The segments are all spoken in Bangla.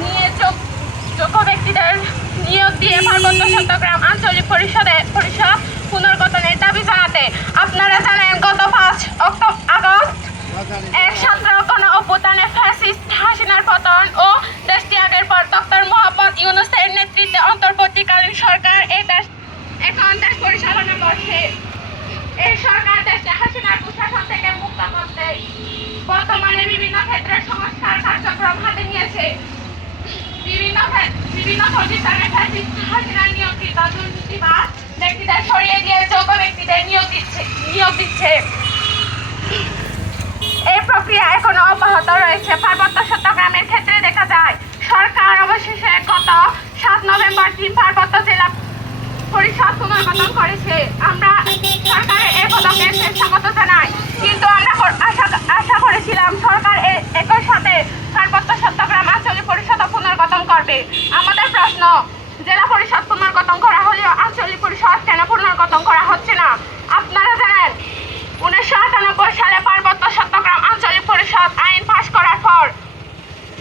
নিয়ে যোগ্য ব্যক্তিদের নিয়োগ দিয়ে ভারপ্রাপ্ত চট্টগ্রাম আঞ্চলিক পরিষদে পরিষদ পুনর্গঠনের দাবি জানান। এই প্রক্রিয়া এখনও অব্যাহত রয়েছে। পার্বত্য চট্টগ্রামের ক্ষেত্রে দেখা যায়, সরকার অবশেষে গত সাত নভেম্বর তিন পার্বত্য জেলা পরিষদ পুনর্গঠন করেছে। আমরা সরকারের এই পদক্ষেপকে স্বাগত জানাই। কিন্তু আমরা কর- আশা আশা করেছিলাম সরকার এ- একই সাথে পার্বত্য চট্টগ্রাম আঞ্চলিক পরিষদ পুনর্গঠন করবে? আমাদের প্রশ্ন, জেলা পরিষদ পুনর্গঠন করা হলেও আঞ্চলিক পরিষদ কেন পুনর্গঠন করা হচ্ছে না? আপনারা জানেন, উনিশশো আটানব্বই সালে পার্বত্য চট্টগ্রাম আঞ্চলিক পরিষদ আইন পাশ করার পর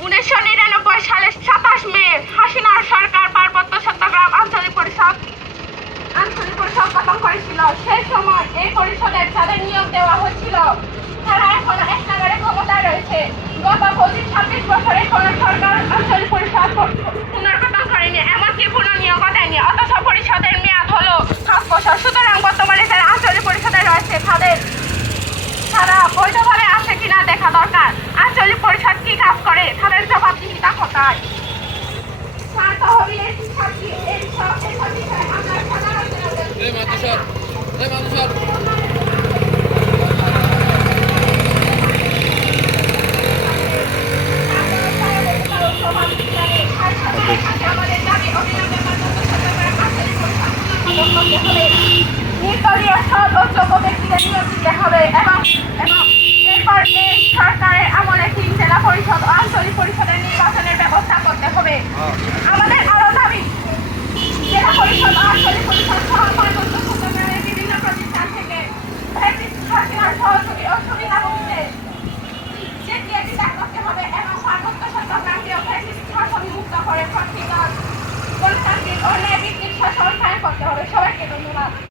উনিশশো নিরানব্বই সালের সাতাশ মে হাসিনার সরকার পার্বত্য চট্টগ্রাম আঞ্চলিক পরিষদ আঞ্চলিক পরিষদ গঠন করেছিল। সেই সময় এই পরিষদের যাদের নিয়োগ দেওয়া হচ্ছিল, তারা এখন এক নাগারে ক্ষমতায় রয়েছে। গত পঁচিশ ছাব্বিশ বছরে কোন সরকার আঞ্চলিক পরিষদ পুনর্গঠন করেনি এমনকি পুনর্নিয়োগও দেয়নি অথচ পরিষদের মেয়াদ হলো পাঁচ বছর সুতরাং বর্তমানে যারা আঞ্চলিক পরিষদে রয়েছে তাদের তারা বৈধভাবে আসে কিনা দেখা দরকার আঞ্চলিক পরিষদ কি কাজ করে তাদের জবাবদিহিতা কোথায় এই মাদ্রাসার এই মাদ্রাসার নির্দলীয় সৎ ব্যক্তিদের নিয়োগ দিতে হবে এবং আমাদের আরও দাবি। জেলা পরিষদ আঞ্চলিক পরিষদ সহ পার্বত্য চট্টগ্রামের বিভিন্ন প্রতিষ্ঠান থেকে হাসিনার সহযোগী ও যে চেকিয়ে বিচার করতে হবে এবং পার্বত্য চট্টগ্রামকে মুক্ত করে প্রকৃত গণতান্ত্রিক ও ন্যায় বিচার সংস্থায় করতে হবে। সবাইকে ধন্যবাদ।